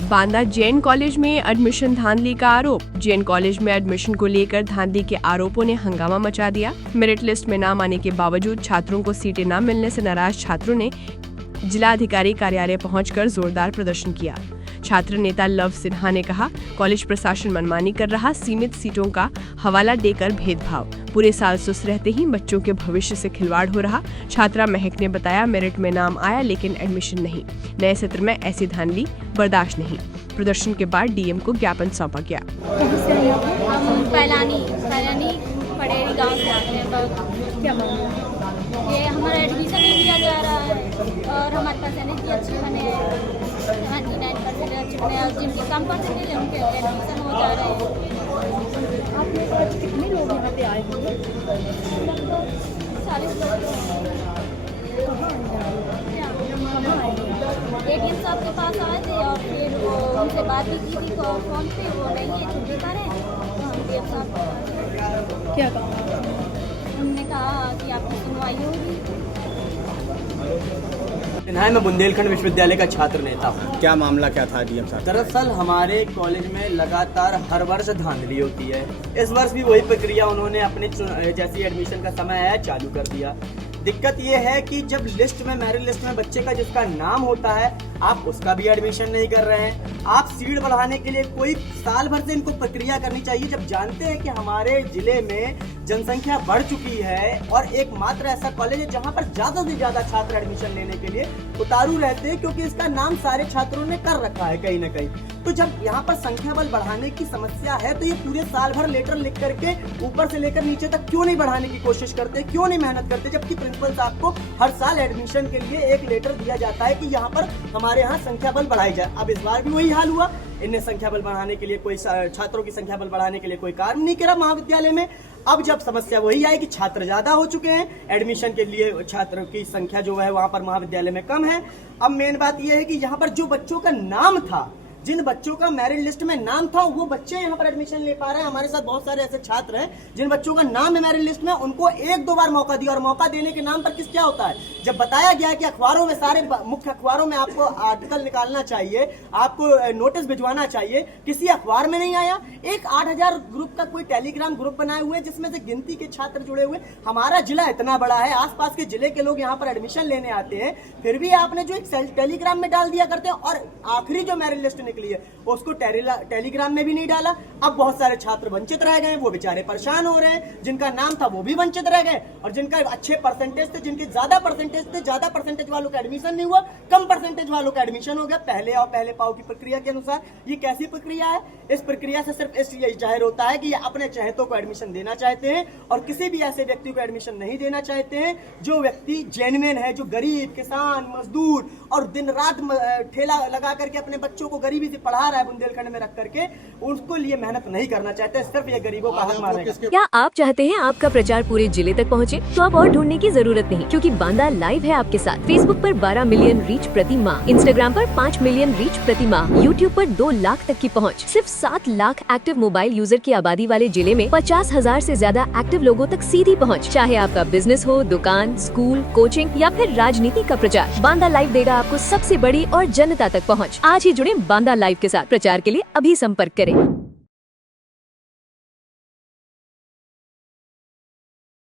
Banda Jain college में admission धांधली का आरोप। जैन कॉलेज में एडमिशन को लेकर धांधली के आरोपों ने हंगामा मचा दिया। मेरिट लिस्ट में नाम आने के बावजूद छात्रों को सीटें न मिलने से नाराज छात्रों ने जिला अधिकारी कार्यालय पहुंचकर जोरदार प्रदर्शन किया। छात्र नेता लव सिन्हा ने कहा, कॉलेज प्रशासन मनमानी कर रहा, सीमित सीटों का हवाला देकर भेदभाव, पूरे साल सुस्त रहते ही बच्चों के भविष्य से खिलवाड़ हो रहा। छात्रा महक ने बताया, मेरिट में नाम आया लेकिन एडमिशन नहीं। नए सत्र में ऐसी धांधली बर्दाश्त नहीं। प्रदर्शन के बाद डीएम को ज्ञापन सौंपा गया। हम पैलानी पड़ेरी गांव से आते हैं। तो क्या मामला? ये हमारा एडमिशन नहीं दिया जा रहा है और हमारे परसेंटेज भी अच्छे बने हैं, 99% अच्छे बने हैं। जिनके कम परसेंटेज है उनके एडमिशन हो जा रहे हैं। आपने आज कितने लोग यहाँ पे आए होंगे? 40 लोग एटीएम साहब के पास आए थे और फिर वो उनसे बात भी की थी फोन पे। वो नहीं है छुट्टी करें तो हम डीएम साहब क्या कहा? उन्होंने कहा कि आपकी सुनवाई होगी। मैं बुंदेलखंड विश्वविद्यालय का छात्र नेता हूँ। क्या मामला क्या था डीएम साहब? दरअसल हमारे कॉलेज में लगातार हर वर्ष धांधली होती है। इस वर्ष भी वही प्रक्रिया उन्होंने अपने जैसी एडमिशन का समय आया चालू कर दिया। दिक्कत ये है कि जब लिस्ट में मेरिट लिस्ट में बच्चे का जिसका नाम होता है, आप उसका भी एडमिशन नहीं कर रहे हैं। आप सीट बढ़ाने के लिए कोई साल भर से इनको प्रक्रिया करनी चाहिए, जब जानते हैं कि हमारे जिले में जनसंख्या बढ़ चुकी है और एकमात्र ऐसा कॉलेज है जहां पर ज्यादा से ज्यादा छात्र एडमिशन लेने के लिए उतारू रहते हैं, क्योंकि इसका नाम सारे छात्रों ने कर रखा है कहीं ना कहीं। तो जब यहाँ पर संख्या बल बढ़ाने की समस्या है तो ये पूरे साल भर लेटर लिख करके ऊपर से लेकर नीचे तक क्यों नहीं बढ़ाने की कोशिश करते, क्यों नहीं मेहनत करते, जबकि प्रिंसिपल साहब को हर साल एडमिशन के लिए एक लेटर दिया जाता है कि यहाँ पर हमारे यहाँ संख्या बल बढ़ाई जाए। अब इस बार भी वही हाल हुआ। इनने संख्या बल बढ़ाने के लिए कोई छात्रों की संख्या बल बढ़ाने के लिए कोई कार्य नहीं करा महाविद्यालय में। अब जब समस्या वही आई कि छात्र ज्यादा हो चुके हैं, एडमिशन के लिए छात्रों की संख्या जो है वहां पर महाविद्यालय में कम है। अब मेन बात यह है कि यहाँ पर जो बच्चों का नाम था, जिन बच्चों का मेरिट लिस्ट में नाम था, वो बच्चे यहाँ पर एडमिशन ले पा रहे हैं। हमारे साथ बहुत सारे ऐसे छात्र हैं जिन बच्चों का नाम है मेरिट लिस्ट में, उनको 1-2 बार मौका दिया और मौका देने के नाम पर क्या होता है, जब बताया गया कि अखबारों में, सारे मुख्य अखबारों में आपको आर्टिकल निकालना चाहिए, आपको नोटिस भिजवाना चाहिए, किसी अखबार में नहीं आया। एक 8000 ग्रुप का कोई टेलीग्राम ग्रुप बनाए हुए जिसमें से गिनती के छात्र जुड़े हुए। हमारा जिला इतना बड़ा है, आसपास के जिले के लोग यहाँ पर एडमिशन लेने आते हैं, फिर भी आपने जो एक टेलीग्राम में डाल दिया करते हैं और आखिरी जो मेरिट लिस्ट निकली है उसको टेलीग्राम में भी नहीं डाला। अब बहुत सारे छात्र वंचित रह गए, वो बेचारे परेशान हो रहे हैं। जिनका नाम था वो भी वंचित रह गए और जिनका अच्छे परसेंटेज थे, जिनके ज्यादा परसेंटेज वालों का एडमिशन नहीं हुआ, कम परसेंटेज वालों का एडमिशन हो गया। पहले पाव की प्रक्रिया के अनुसार ये कैसी प्रक्रिया है? इस प्रक्रिया से सिर्फ इसलिए जाहिर होता है कि ये अपने चहेतों को एडमिशन देना चाहते हैं और किसी भी ऐसे व्यक्ति को एडमिशन नहीं देना चाहते हैं जो व्यक्ति जेन्युइन है, जो गरीब, किसान, मजदूर और दिन रात ठेला लगा करके अपने बच्चों को गरीबी से पढ़ा रहा है बुंदेलखंड में रख करके, उसको लिए मेहनत नहीं करना चाहते, सिर्फ ये गरीबों का हक मारेगा। क्या आप चाहते हैं आपका प्रचार पूरे जिले तक पहुंचे? तो अब और ढूंढने की जरूरत नहीं, क्योंकि बांदा लाइव है आपके साथ। फेसबुक पर 12 मिलियन रीच प्रति माह, इंस्टाग्राम पर 5 मिलियन रीच प्रति माह, यूट्यूब पर 2 लाख तक की पहुंच। सिर्फ 7 लाख एक्टिव मोबाइल यूजर की आबादी वाले जिले में 50,000 से ज्यादा एक्टिव लोगों तक सीधी पहुंच। चाहे आपका बिजनेस हो, दुकान, स्कूल, कोचिंग या फिर राजनीति का प्रचार, बांदा लाइव देगा आपको सबसे बड़ी और जनता तक पहुंच। आज ही जुड़े बांदा लाइव के साथ। प्रचार के लिए अभी संपर्क करें।